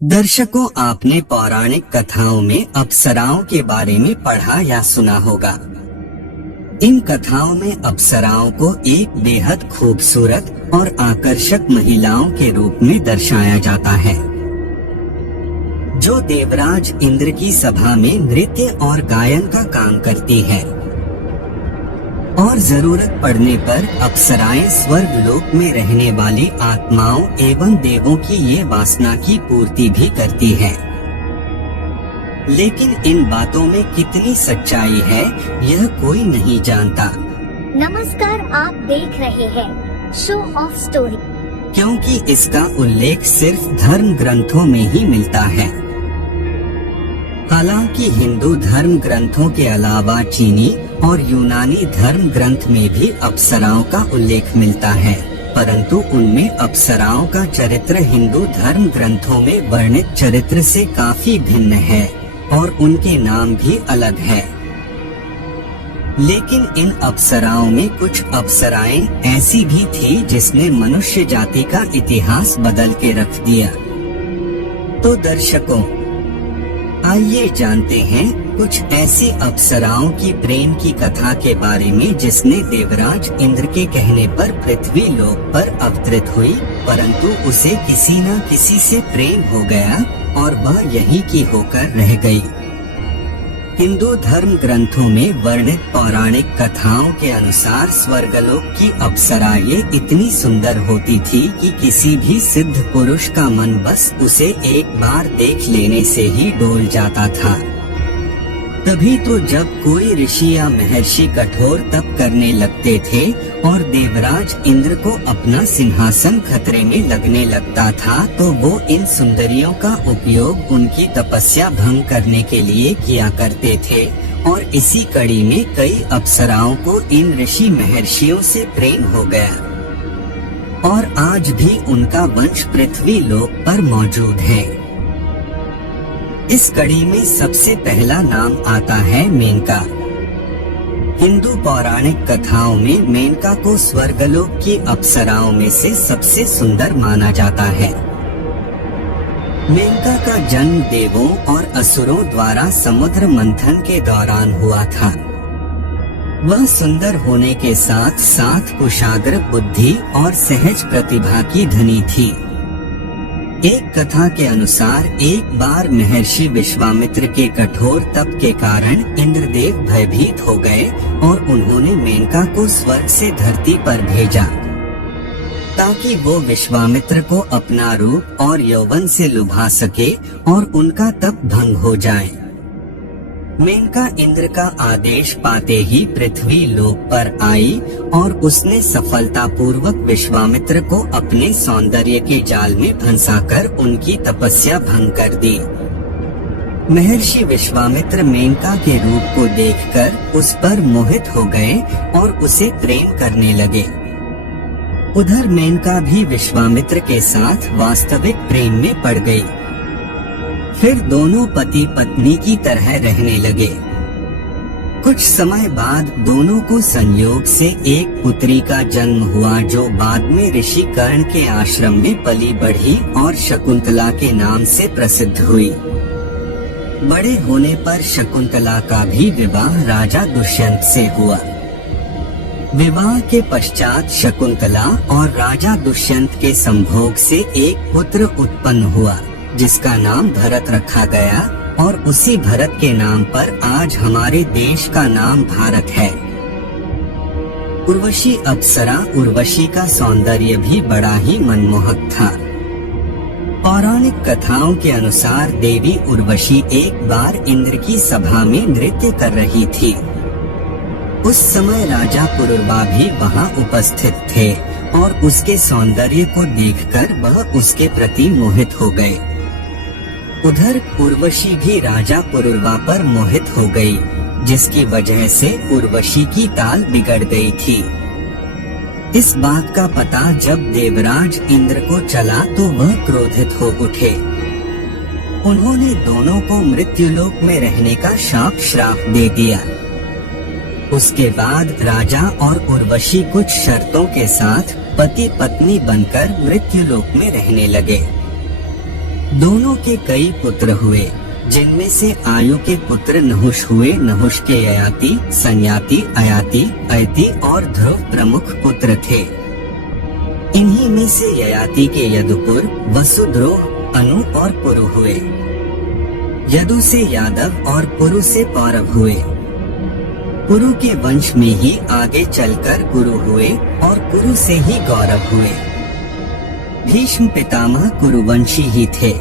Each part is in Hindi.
दर्शकों, आपने पौराणिक कथाओं में अप्सराओं के बारे में पढ़ा या सुना होगा। इन कथाओं में अप्सराओं को एक बेहद खूबसूरत और आकर्षक महिलाओं के रूप में दर्शाया जाता है, जो देवराज इंद्र की सभा में नृत्य और गायन का काम करती है और जरूरत पड़ने पर अप्सराएं स्वर्ग लोक में रहने वाली आत्माओं एवं देवों की ये वासना की पूर्ति भी करती है। लेकिन इन बातों में कितनी सच्चाई है, यह कोई नहीं जानता। नमस्कार, आप देख रहे हैं शो ऑफ स्टोरी। क्योंकि इसका उल्लेख सिर्फ धर्म ग्रंथों में ही मिलता है। हालांकि हिंदू धर्म ग्रंथों के अलावा चीनी और यूनानी धर्म ग्रंथ में भी अप्सराओं का उल्लेख मिलता है, परंतु उनमें अप्सराओं का चरित्र हिंदू धर्म ग्रंथों में वर्णित चरित्र से काफी भिन्न है और उनके नाम भी अलग है। लेकिन इन अप्सराओं में कुछ अप्सराएं ऐसी भी थी जिसने मनुष्य जाति का इतिहास बदल के रख दिया। तो दर्शकों, आइए जानते हैं कुछ ऐसी अप्सराओं की प्रेम की कथा के बारे में जिसने देवराज इंद्र के कहने पर पृथ्वी लोक पर अवतरित हुई, परंतु उसे किसी न किसी से प्रेम हो गया और वह यहीं की होकर रह गई। हिंदू धर्म ग्रंथों में वर्णित पौराणिक कथाओं के अनुसार स्वर्गलोक की अप्सरा ये इतनी सुंदर होती थी कि किसी भी सिद्ध पुरुष का मन बस उसे एक बार देख लेने से ही डोल जाता था। तभी तो जब कोई ऋषि या महर्षि कठोर तप करने लगते थे और देवराज इंद्र को अपना सिंहासन खतरे में लगने लगता था, तो वो इन सुंदरियों का उपयोग उनकी तपस्या भंग करने के लिए किया करते थे। और इसी कड़ी में कई अप्सराओं को इन ऋषि महर्षियों से प्रेम हो गया और आज भी उनका वंश पृथ्वी लोक पर मौजूद है। इस कड़ी में सबसे पहला नाम आता है मेनका। हिंदू पौराणिक कथाओं में मेनका को स्वर्गलोक की अप्सराओं में से सबसे सुंदर माना जाता है। मेनका का जन्म देवों और असुरों द्वारा समुद्र मंथन के दौरान हुआ था। वह सुंदर होने के साथ साथ कुशाग्र बुद्धि और सहज प्रतिभा की धनी थी। एक कथा के अनुसार एक बार महर्षि विश्वामित्र के कठोर तप के कारण इंद्रदेव भयभीत हो गए और उन्होंने मेनका को स्वर्ग से धरती पर भेजा ताकि वो विश्वामित्र को अपना रूप और यौवन से लुभा सके और उनका तप भंग हो जाए। मेनका इंद्र का आदेश पाते ही पृथ्वी लोक पर आई और उसने सफलतापूर्वक विश्वामित्र को अपने सौंदर्य के जाल में फंसाकर उनकी तपस्या भंग कर दी। महर्षि विश्वामित्र मेनका के रूप को देखकर उस पर मोहित हो गए और उसे प्रेम करने लगे। उधर मेनका भी विश्वामित्र के साथ वास्तविक प्रेम में पड़ गई। फिर दोनों पति पत्नी की तरह रहने लगे। कुछ समय बाद दोनों को संयोग से एक पुत्री का जन्म हुआ, जो बाद में ऋषि कर्ण के आश्रम में पली बढ़ी और शकुंतला के नाम से प्रसिद्ध हुई। बड़े होने पर शकुंतला का भी विवाह राजा दुष्यंत से हुआ। विवाह के पश्चात शकुंतला और राजा दुष्यंत के संभोग से एक पुत्र उत्पन्न हुआ, जिसका नाम भरत रखा गया और उसी भरत के नाम पर आज हमारे देश का नाम भारत है। उर्वशी अप्सरा उर्वशी का सौंदर्य भी बड़ा ही मनमोहक था। पौराणिक कथाओं के अनुसार देवी उर्वशी एक बार इंद्र की सभा में नृत्य कर रही थी। उस समय राजा पुरुरवा भी वहां उपस्थित थे और उसके सौंदर्य को देखकर वह उसके प्रति मोहित हो गए। उधर उर्वशी भी राजा पुरुरवा पर मोहित हो गई, जिसकी वजह से उर्वशी की ताल बिगड़ गई थी। इस बात का पता जब देवराज इंद्र को चला तो वह क्रोधित हो उठे। उन्होंने दोनों को मृत्युलोक में रहने का शाप श्राप दे दिया। उसके बाद राजा और उर्वशी कुछ शर्तों के साथ पति पत्नी बनकर मृत्युलोक में रहने लगे। दोनों के कई पुत्र हुए, जिनमें से आयु के पुत्र नहुष हुए। नहुष के ययाति, संयाति, अयाति, अयति और ध्रुव प्रमुख पुत्र थे। इन्हीं में से ययाति के यदुपुर, वसुद्रोह, अनु और पुरु हुए। यदु से यादव और पुरु से पौरव हुए। पुरु के वंश में ही आगे चलकर कुरु हुए और कुरु से ही गौरव हुए। भीष्म पितामह कुरुवंशी ही थे।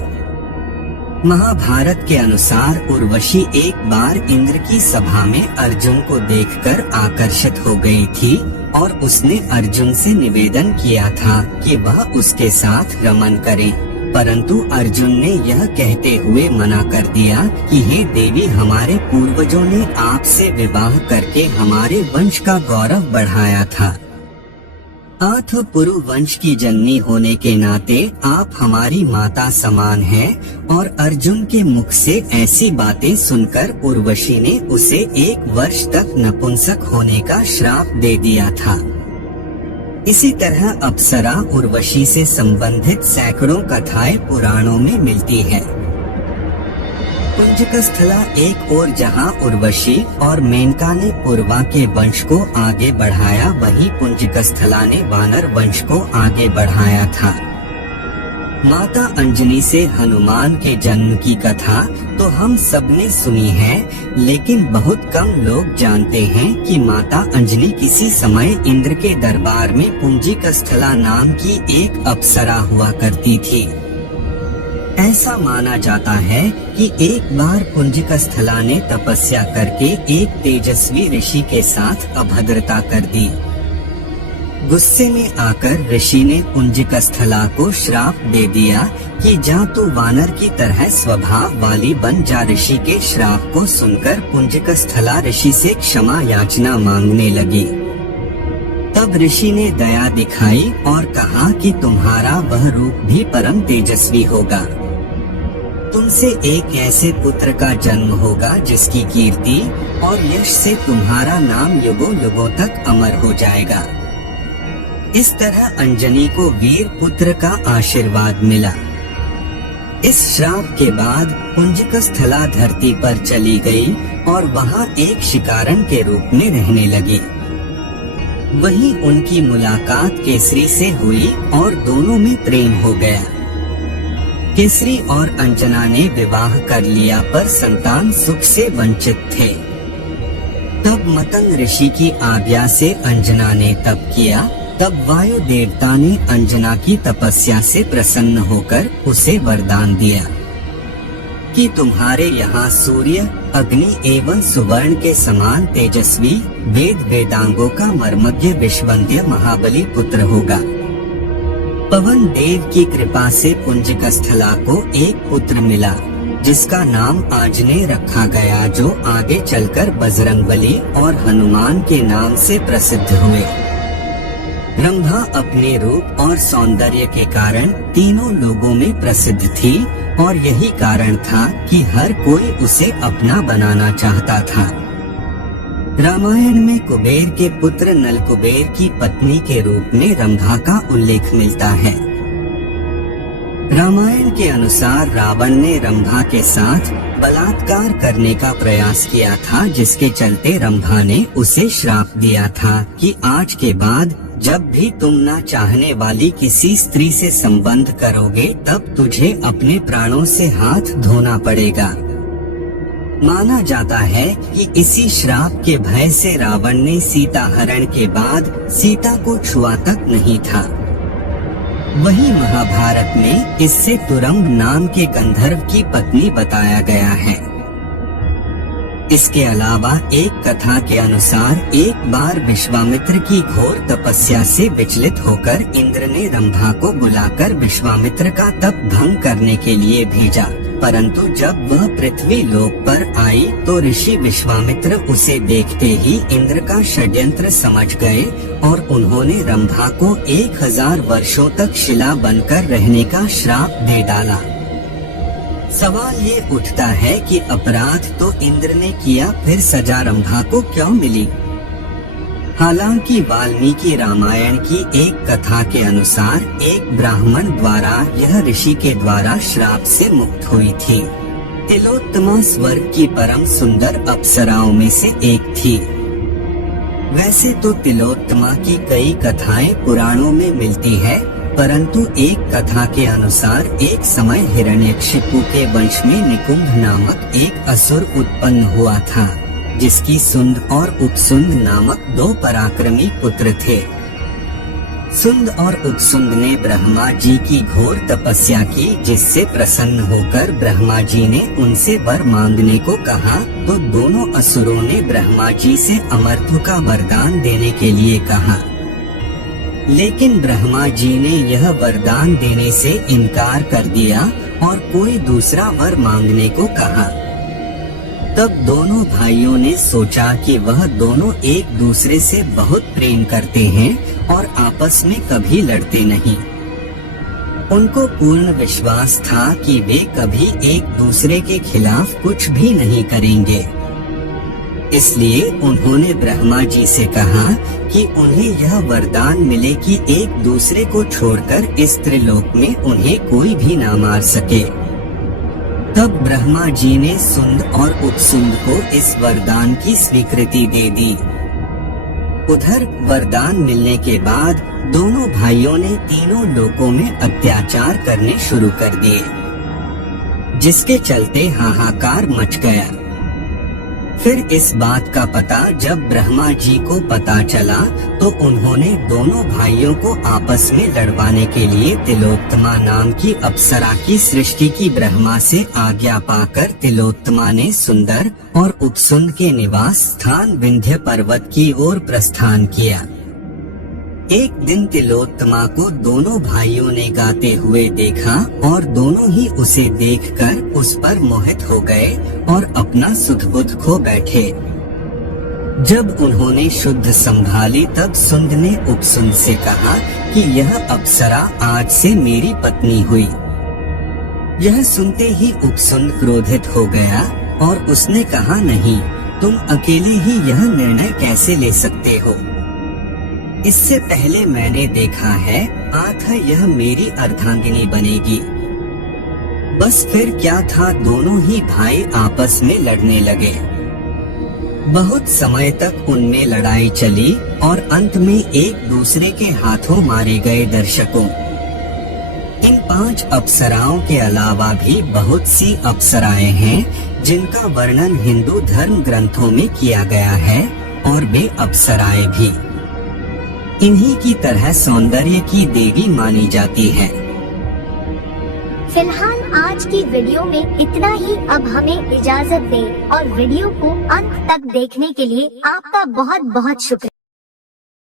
महाभारत के अनुसार उर्वशी एक बार इंद्र की सभा में अर्जुन को देखकर आकर्षित हो गई थी और उसने अर्जुन से निवेदन किया था कि वह उसके साथ रमन करे, परंतु अर्जुन ने यह कहते हुए मना कर दिया कि हे देवी, हमारे पूर्वजों ने आपसे विवाह करके हमारे वंश का गौरव बढ़ाया था। अथ पुरु वंश की जननी होने के नाते आप हमारी माता समान हैं। और अर्जुन के मुख से ऐसी बातें सुनकर उर्वशी ने उसे 1 वर्ष तक नपुंसक होने का श्राप दे दिया था। इसी तरह अप्सरा उर्वशी से संबंधित सैकड़ों कथाएं पुराणों में मिलती है। पुंजकस्थला एक और जहां उर्वशी और मेनका ने पूर्वा के वंश को आगे बढ़ाया, वहीं पुंजकस्थला ने वानर वंश को आगे बढ़ाया था। माता अंजनी से हनुमान के जन्म की कथा तो हम सबने सुनी है, लेकिन बहुत कम लोग जानते हैं कि माता अंजनी किसी समय इंद्र के दरबार में पुंजकस्थला नाम की एक अप्सरा हुआ करती थी। ऐसा माना जाता है कि एक बार पुंजकस्थला ने तपस्या करके एक तेजस्वी ऋषि के साथ अभद्रता कर दी। गुस्से में आकर ऋषि ने पुंजकस्थला को श्राप दे दिया कि जा तू वानर की तरह स्वभाव वाली बन जा। ऋषि के श्राप को सुनकर पुंजकस्थला ऋषि से क्षमा याचना मांगने लगी। तब ऋषि ने दया दिखाई और कहा कि तुम्हारा वह रूप भी परम तेजस्वी होगा। तुमसे एक ऐसे पुत्र का जन्म होगा जिसकी कीर्ति और यश से तुम्हारा नाम युगों युगों तक अमर हो जाएगा। इस तरह अंजनी को वीर पुत्र का आशीर्वाद मिला। इस श्राप के बाद पुंजकस्थला धरती पर चली गई और वहां एक शिकारन के रूप में रहने लगी। वहीं उनकी मुलाकात केसरी से हुई और दोनों में प्रेम हो गया। केसरी और अंजना ने विवाह कर लिया, पर संतान सुख से वंचित थे। तब मतंग ऋषि की आज्ञा से अंजना ने तप किया। तब वायु देवता ने अंजना की तपस्या से प्रसन्न होकर उसे वरदान दिया कि तुम्हारे यहाँ सूर्य, अग्नि एवं सुवर्ण के समान तेजस्वी वेद वेदांगों का मर्मज्ञ विश्ववंद्य महाबली पुत्र होगा। पवन देव की कृपा से पुंजकस्थला को एक पुत्र मिला, जिसका नाम आंजनेय रखा गया, जो आगे चलकर बजरंगबली और हनुमान के नाम से प्रसिद्ध हुए। रंभा अपने रूप और सौंदर्य के कारण तीनों लोगों में प्रसिद्ध थी और यही कारण था कि हर कोई उसे अपना बनाना चाहता था। रामायण में कुबेर के पुत्र नलकुबेर की पत्नी के रूप में रंभा का उल्लेख मिलता है। रामायण के अनुसार रावण ने रंभा के साथ बलात्कार करने का प्रयास किया था, जिसके चलते रंभा ने उसे श्राप दिया था कि आज के बाद जब भी तुम ना चाहने वाली किसी स्त्री से संबंध करोगे, तब तुझे अपने प्राणों से हाथ धोना पड़ेगा। माना जाता है कि इसी श्राप के भय से रावण ने सीता हरण के बाद सीता को छुआ तक नहीं था। वहीं महाभारत में इससे तुरंग नाम के गंधर्व की पत्नी बताया गया है। इसके अलावा एक कथा के अनुसार एक बार विश्वामित्र की घोर तपस्या से विचलित होकर इंद्र ने रंभा को बुलाकर विश्वामित्र का तप भंग करने के लिए भेजा, परंतु जब वह पृथ्वी लोक पर आई तो ऋषि विश्वामित्र उसे देखते ही इंद्र का षड्यंत्र समझ गए और उन्होंने रंभा को 1000 वर्षों तक शिला बनकर रहने का श्राप दे डाला। सवाल ये उठता है कि अपराध तो इंद्र ने किया, फिर सजा रंभा को क्यों मिली? हालांकि वाल्मीकि रामायण की एक कथा के अनुसार एक ब्राह्मण द्वारा यह ऋषि के द्वारा श्राप से मुक्त हुई थी। तिलोत्तमा स्वर्ग की परम सुंदर अप्सराओं में से एक थी। वैसे तो तिलोत्तमा की कई कथाएं पुराणों में मिलती है, परंतु एक कथा के अनुसार एक समय हिरण्यकशिपु के वंश में निकुंभ नामक एक असुर उत्पन्न हुआ था, जिसकी सुंद और उपसुंद नामक 2 पराक्रमी पुत्र थे। सुंद और उपसुंद ने ब्रह्मा जी की घोर तपस्या की, जिससे प्रसन्न होकर ब्रह्मा जी ने उनसे वर मांगने को कहा, तो दोनों असुरों ने ब्रह्मा जी से अमरत्व का वरदान देने के लिए कहा। लेकिन ब्रह्मा जी ने यह वरदान देने से इनकार कर दिया और कोई दूसरा वर मांगने को कहा। तब दोनों भाइयों ने सोचा कि वह दोनों एक दूसरे से बहुत प्रेम करते हैं और आपस में कभी लड़ते नहीं। उनको पूर्ण विश्वास था कि वे कभी एक दूसरे के खिलाफ कुछ भी नहीं करेंगे। इसलिए उन्होंने ब्रह्मा जी से कहा कि उन्हें यह वरदान मिले कि एक दूसरे को छोड़कर इस त्रिलोक में उन्हें कोई भी ना मार सके। तब ब्रह्मा जी ने सुंद और उपसुंद को इस वरदान की स्वीकृति दे दी। उधर वरदान मिलने के बाद दोनों भाइयों ने तीनों लोकों में अत्याचार करने शुरू कर दिए, जिसके चलते हाहाकार मच गया। फिर इस बात का पता जब ब्रह्मा जी को पता चला, तो उन्होंने दोनों भाइयों को आपस में लड़वाने के लिए तिलोत्तमा नाम की अप्सरा की सृष्टि की। ब्रह्मा से आज्ञा पाकर तिलोत्तमा ने सुंदर और उपसुंद के निवास स्थान विंध्य पर्वत की ओर प्रस्थान किया। एक दिन तिलोत्तमा को दोनों भाइयों ने गाते हुए देखा और दोनों ही उसे देखकर उस पर मोहित हो गए और अपना सुध बुध खो बैठे। जब उन्होंने शुद्ध संभाली, तब सुंद ने उपसुंद से कहा कि यह अप्सरा आज से मेरी पत्नी हुई। यह सुनते ही उपसुंद क्रोधित हो गया और उसने कहा, नहीं, तुम अकेले ही यह निर्णय कैसे ले सकते हो? इससे पहले मैंने देखा है, आथा यह मेरी अर्धांगिनी बनेगी। बस फिर क्या था, दोनों ही भाई आपस में लड़ने लगे। बहुत समय तक उनमें लड़ाई चली और अंत में एक दूसरे के हाथों मारे गए। दर्शकों, इन 5 अप्सराओं के अलावा भी बहुत सी अप्सराएं हैं जिनका वर्णन हिंदू धर्म ग्रंथों में किया गया है, और वे अप्सराएं भी इन्हीं की तरह सौंदर्य की देवी मानी जाती है। फिलहाल आज की वीडियो में इतना ही। अब हमें इजाजत दें और वीडियो को अंत तक देखने के लिए आपका बहुत बहुत शुक्रिया।